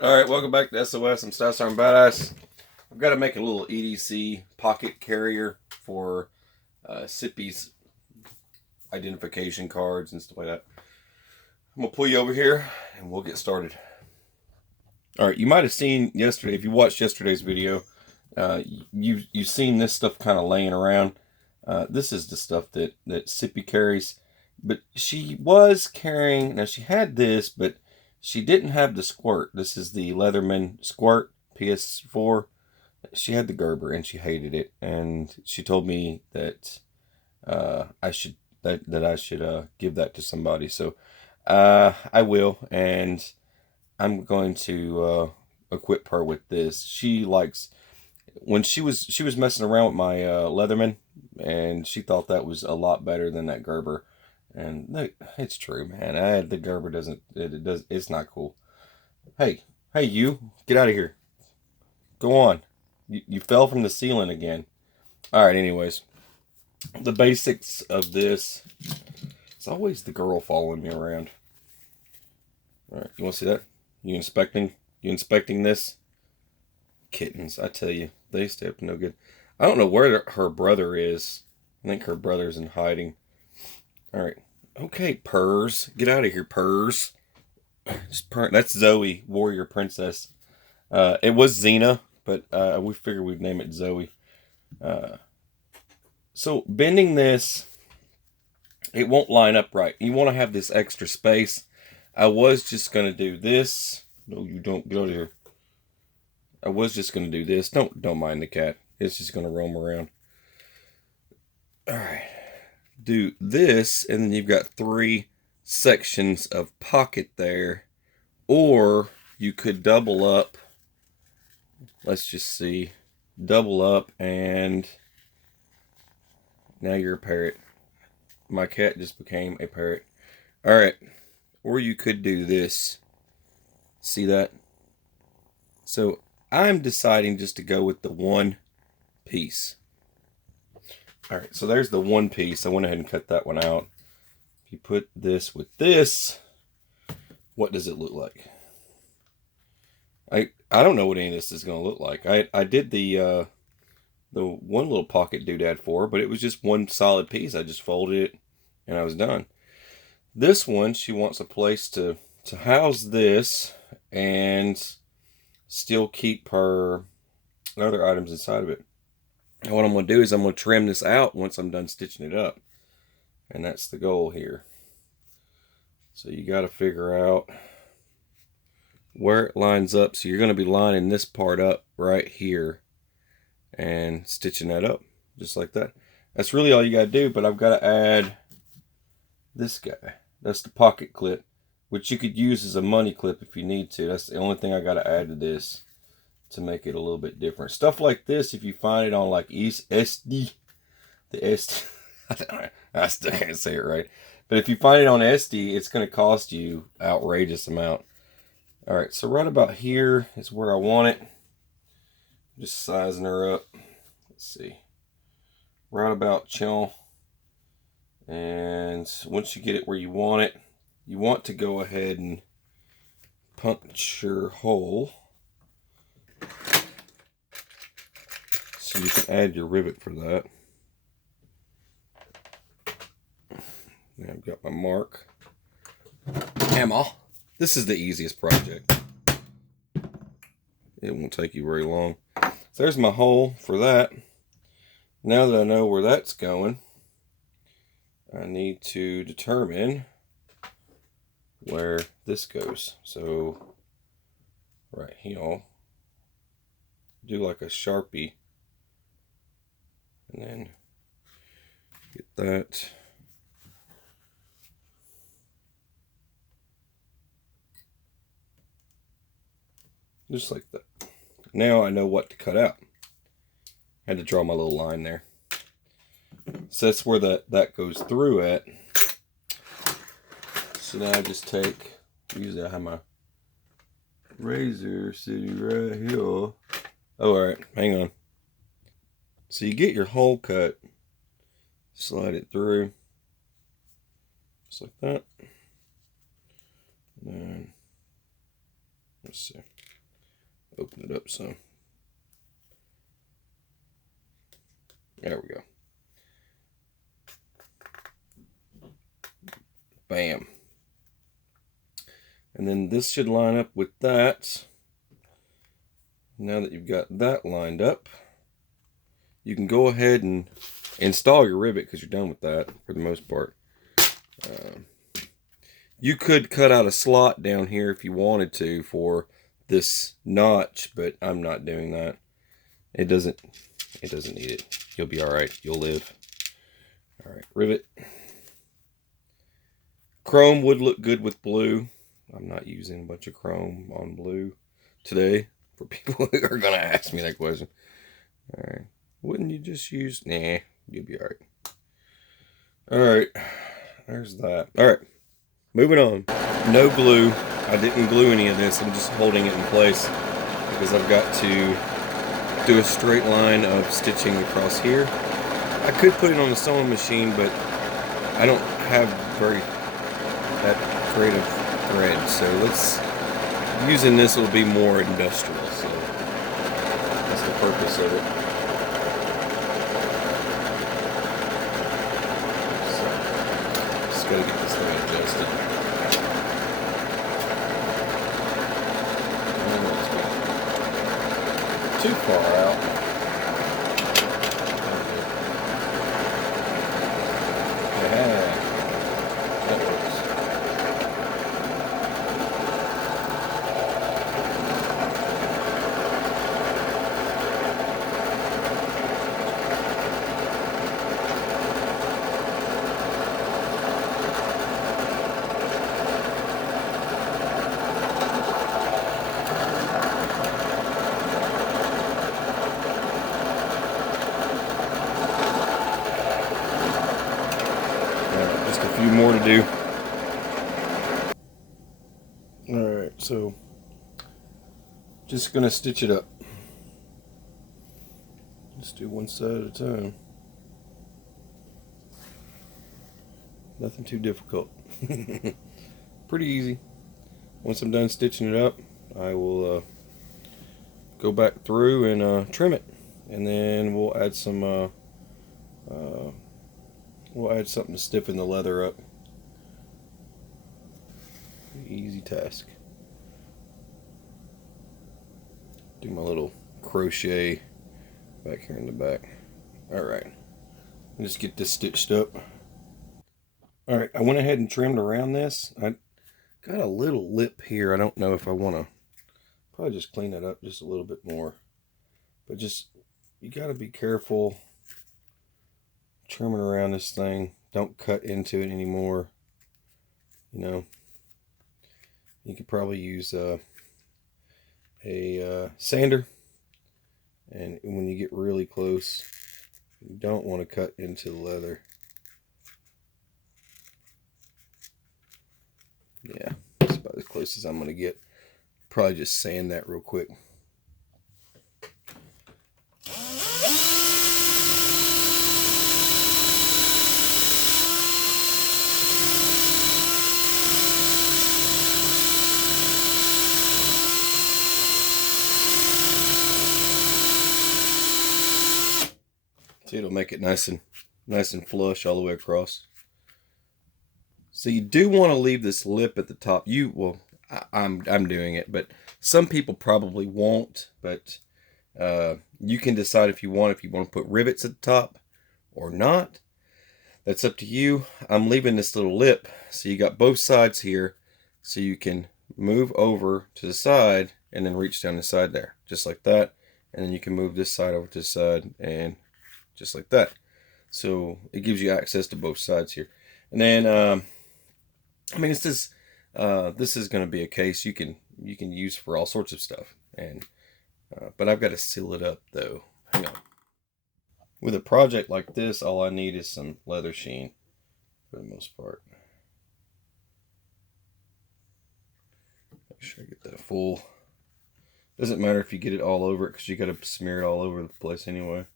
Alright, welcome back to SOS. I'm South Southern Badass. I've got to make a little EDC pocket carrier for Sippy's identification cards and stuff like that. I'm going to pull you over here and we'll get started. Alright, you might have seen yesterday, if you watched yesterday's video, you've seen this stuff kind of laying around. This is the stuff that Sippy carries. But she was carrying, now she had this, but she didn't have the squirt. This is the Leatherman squirt PS4. She had the Gerber and she hated it, and she told me that I should give that to somebody. So I will, and I'm going to equip her with this. She likes, when she was messing around with my Leatherman, and she thought that was a lot better than that Gerber. And it's true, man. The Gerber it's not cool. Hey, you, get out of here. Go on. You fell from the ceiling again. Alright, anyways. The basics of this. It's always the girl following me around. Alright, you want to see that? You inspecting this? Kittens, I tell you. They stay up to no good. I don't know where her brother is. I think her brother's in hiding. Alright. Okay, Purrs. Get out of here, Purrs. That's Zoe, Warrior Princess. It was Xena, but we figured we'd name it Zoe. So, bending this, it won't line up right. You want to have this extra space. I was just going to do this. No, you don't. Get out of here. I was just going to do this. Don't mind the cat. It's just going to roam around. Alright. Do this, and then you've got 3 sections of pocket there. Or you could double up. Let's just see. Double up, and now you're a parrot. My cat just became a parrot. Alright. Or you could do this. See that? So I'm deciding just to go with the one piece. Alright, so there's the one piece. I went ahead and cut that one out. If you put this with this, what does it look like? I don't know what any of this is going to look like. I did the one little pocket doodad for her, but it was just one solid piece. I just folded it and I was done. This one, she wants a place to house this and still keep her other items inside of it. And what I'm going to do is I'm going to trim this out once I'm done stitching it up. And that's the goal here. So you got to figure out where it lines up. So you're going to be lining this part up right here and stitching that up just like that. That's really all you got to do, but I've got to add this guy. That's the pocket clip, which you could use as a money clip if you need to. That's the only thing I got to add to this to make it a little bit different. Stuff like this, if you find it on like SD, the SD, I still can't say it right. But if you find it on SD, it's going to cost you outrageous amount. Alright, so right about here is where I want it. Just sizing her up. Let's see. Right about chill. And once you get it where you want it, you want to go ahead and punch your hole. So you can add your rivet for that. Now I've got my mark. Hammer. This is the easiest project. It won't take you very long. So there's my hole for that. Now that I know where that's going, I need to determine where this goes. So right here, do like a Sharpie, and then get that. Just like that. Now I know what to cut out. I had to draw my little line there. So that's where that goes through at. So now I just take, usually I have my razor sitting right here. Oh, alright, hang on. So you get your hole cut, slide it through, just like that. And then, let's see, open it up some. There we go. Bam. And then this should line up with that. Now that you've got that lined up, you can go ahead and install your rivet because you're done with that for the most part. You could cut out a slot down here if you wanted to for this notch, but I'm not doing that. It doesn't need it. You'll be all right. You'll live. All right, rivet. Chrome would look good with blue. I'm not using a bunch of chrome on blue today for people who are going to ask me that question. All right. Wouldn't you just use... Nah, you'll be all right. All right. There's that. All right. Moving on. No glue. I didn't glue any of this. I'm just holding it in place because I've got to do a straight line of stitching across here. I could put it on the sewing machine, but I don't have that great of thread, so using this will be more industrial, so that's the purpose of it. So just gotta get this thing adjusted. Too far out. That works. Just a few more to do. Alright, so just gonna stitch it up. Just do one side at a time. Nothing too difficult. Pretty easy. Once I'm done stitching it up, I will go back through and trim it, and then we'll add some something to stiffen the leather up. Easy task. Do my little crochet back here in the back. Alright, just get this stitched up. Alright, I went ahead and trimmed around this. I got a little lip here. I don't know if I want to probably just clean that up just a little bit more. But just, you got to be careful trimming around this thing. Don't cut into it anymore. You know, you could probably use a sander, and when you get really close, you don't want to cut into the leather. Yeah, that's about as close as I'm going to get. Probably just sand that real quick. See, it'll make it nice and flush all the way across. So you do want to leave this lip at the top. I'm doing it, but some people probably won't. But you can decide if you want to put rivets at the top or not. That's up to you. I'm leaving this little lip, so you got both sides here, so you can move over to the side and then reach down the side there, just like that. And then you can move this side over to the side and just like that. So it gives you access to both sides here. And then I mean, this is going to be a case you can use for all sorts of stuff. And but I've got to seal it up though. Hang on. With a project like this, all I need is some leather sheen for the most part. Make sure I get that full Doesn't matter if you get it all over it, because you got to smear it all over the place anyway.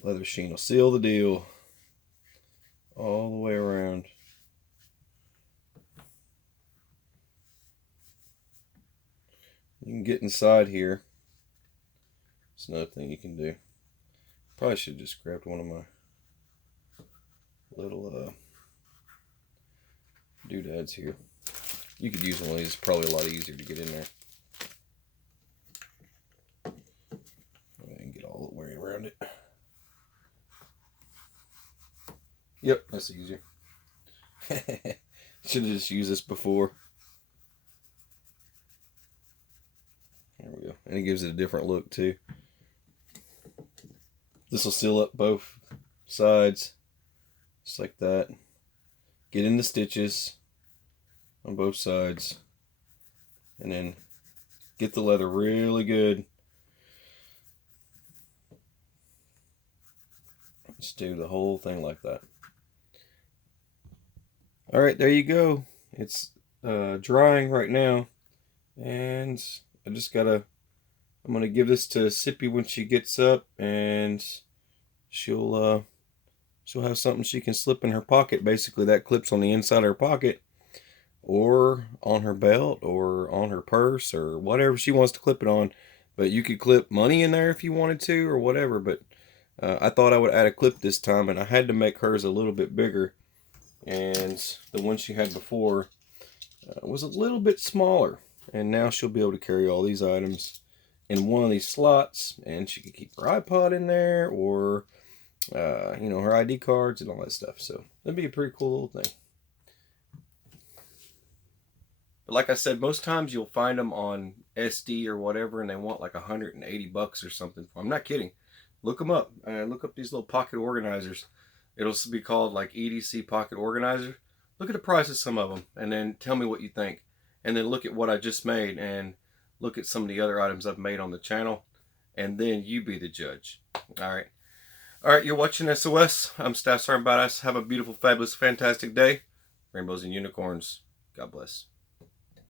Leather sheen will seal the deal all the way around. You can get inside here. It's another thing you can do. Probably should have just grabbed one of my little doodads here. You could use one of these. It's probably a lot easier to get in there. And get all the way around it. Yep, that's easier. Should have just used this before. There we go. And it gives it a different look too. This will seal up both sides. Just like that. Get in the stitches on both sides. And then get the leather really good. Just do the whole thing like that. Alright, there you go. It's drying right now. And I'm gonna give this to Sippy when she gets up, and she'll have something she can slip in her pocket. Basically, that clips on the inside of her pocket, or on her belt, or on her purse, or whatever she wants to clip it on. But you could clip money in there if you wanted to, or whatever. But I thought I would add a clip this time, and I had to make hers a little bit bigger. And the one she had before was a little bit smaller. And now she'll be able to carry all these items in one of these slots, and she could keep her iPod in there, or you know, her ID cards and all that stuff. So that'd be a pretty cool little thing. But like I said, most times you'll find them on SD or whatever, and they want like $180 or something. I'm not kidding. Look them up. Look up these little pocket organizers. It'll be called like EDC Pocket Organizer. Look at the price of some of them, and then tell me what you think. And then look at what I just made, and look at some of the other items I've made on the channel, and then you be the judge. Alright. Alright, you're watching SOS. I'm Staff Sergeant Badass. Have a beautiful, fabulous, fantastic day. Rainbows and unicorns. God bless.